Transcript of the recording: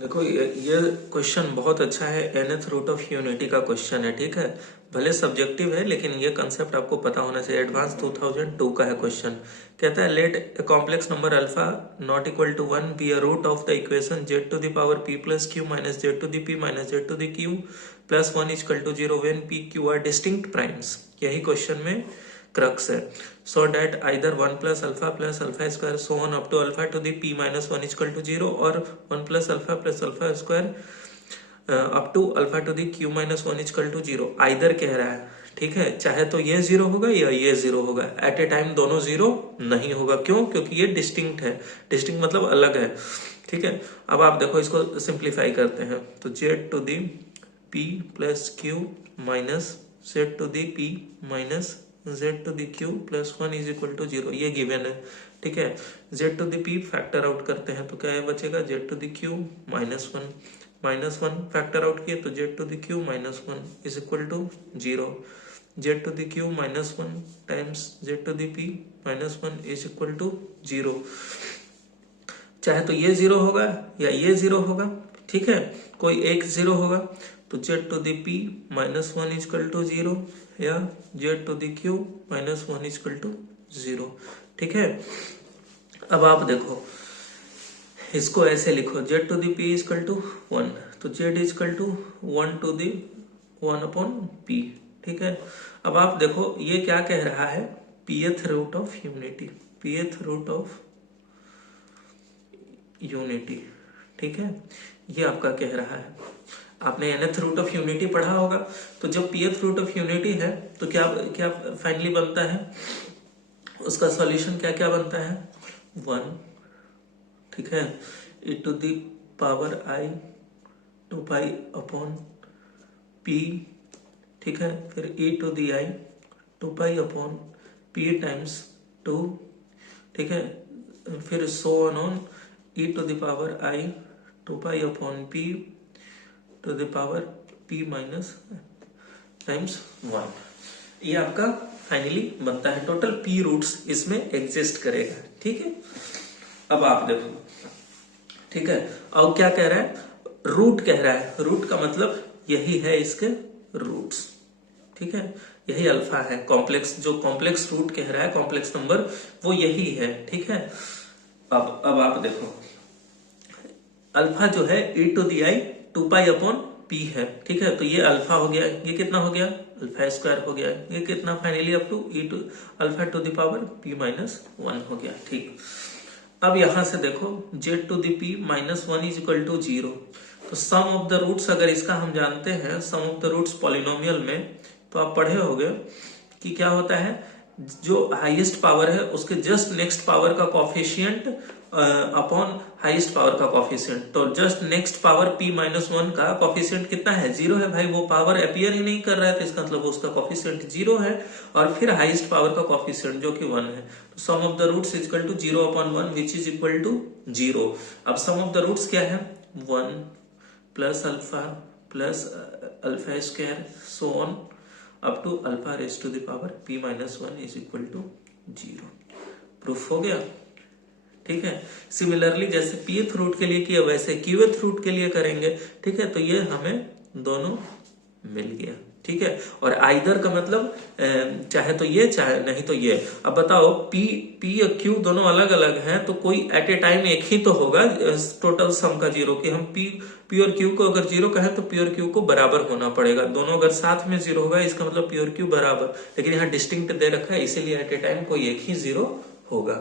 देखो ये क्वेश्चन बहुत अच्छा है। nth रूट ऑफ यूनिटी का क्वेश्चन है, ठीक है। भले सब्जेक्टिव है लेकिन ये कंसेप्ट आपको पता होना चाहिए। एडवांस 2002 का है क्वेश्चन। कहता है let a complex number alpha not equal to 1 be a root of the equation z to the power p plus q minus z to the p minus z to the q plus 1 equal to 0 when p q are distinct primes. यही question में crux है। So that either 1 plus alpha square so on up to alpha to the p minus 1 equal to 0 और 1 plus alpha square up to alpha to the q minus 1 equal to 0 either कह रहा है, ठीक है। चाहे तो ये 0 होगा या ये 0 होगा। एट ए टाइम दोनों 0 नहीं होगा। क्यों? क्योंकि ये डिस्टिंक्ट है। डिस्टिंक्ट मतलब अलग है, ठीक है। अब आप देखो इसको सिंप्लीफाई करते हैं तो z to the p plus q minus z to the p minus z to the q plus 1 is equal to 0 ये गिवन है, ठीक है। z to the p factor out करते हैं तो क्या है बचेगा z to the q minus 1 factor out किए तो z to the q minus 1 is equal to 0। z to the q minus 1 times z to the p minus 1 is equal to 0। चाहे तो ये 0 होगा या ये 0 होगा, ठीक है। कोई एक 0 होगा तो z to the p minus 1 equal to 0 या z to the q minus 1 equal to 0, ठीक है। अब आप देखो इसको ऐसे लिखो z to the p equal to 1 तो z equal to 1 to the 1 upon p, ठीक है। अब आप देखो ये क्या कह रहा है, pth root of unity, pth root of unity, ठीक है। ये आपका कह रहा है। आपने nth रूट ऑफ यूनिटी पढ़ा होगा तो जब pth रूट ऑफ यूनिटी है तो क्या क्या फाइनली बनता है, उसका सॉल्यूशन क्या क्या बनता है 1, ठीक है। e to the power i 2 pi upon p, ठीक है। फिर e to the i 2 pi upon p times 2, ठीक है। फिर so on e to the power i 2 pi upon p to the power p minus times 1। ये आपका finally बनता है। टोटल p रूट्स इसमें एग्जिस्ट करेगा, ठीक है। अब आप देखो, ठीक है। अब क्या कह रहा है, रूट कह रहा है। रूट का मतलब यही है इसके रूट्स, ठीक है। यही अल्फा है। कॉम्प्लेक्स जो कॉम्प्लेक्स रूट कह रहा है, कॉम्प्लेक्स नंबर, वो यही है, ठीक है। अब आप देखो अल्फा जो है e to the i 2 pi upon p है, ठीक है। तो ये अल्फा हो गया, ये कितना हो गया अल्फा स्क्वायर हो गया, ये कितना finally up to e to alpha to the power p minus 1 हो गया, ठीक। अब यहां से देखो z to the p minus 1 is equal to 0। तो सम ऑफ द रूट्स अगर इसका हम जानते हैं, सम ऑफ द रूट्स पॉलिनोमियल में, तो आप पढ़े होंगे कि क्या होता है, जो हाईएस्ट पावर है उसके जस्ट नेक्स्ट पावर का कॉफिशिएंट अपॉन हाईएस्ट पावर का कॉफिशिएंट। तो just next power p minus 1 का कॉफिशिएंट कितना है 0 है भाई, वो पावर अपीयर ही नहीं कर रहा है तो इसका मतलब उसका कॉफिशिएंट 0 है। और फिर हाईएस्ट पावर का कॉफिशिएंट जो कि 1 है। तो sum of the roots equal to 0 upon 1 which is equal to 0। अब सम ऑफ द रूट्स क्या है 1 plus alpha square so on up to alpha raise to the power p minus 1 is equal to 0। Proof हो गया, ठीक है। Similarly जैसे pth root के लिए किया वैसे qth रूट के लिए करेंगे, ठीक है। तो ये हमें दोनों मिल गया, ठीक है। और आइदर का मतलब चाहे तो ये चाहे नहीं तो ये। अब बताओ p और q दोनों अलग अलग हैं तो कोई एट ए टाइम एक ही तो होगा टोटल सम का 0 कि हम p और q को अगर 0 कहें तो p और q को बराबर होना पड़ेगा। दोनों अगर साथ में 0 होगा इसका मतलब p और q बराबर, लेकिन यहाँ डिस्टिंक्ट दे रखा है इसीलिए एट ए टाइम कोई एक ही 0 होगा।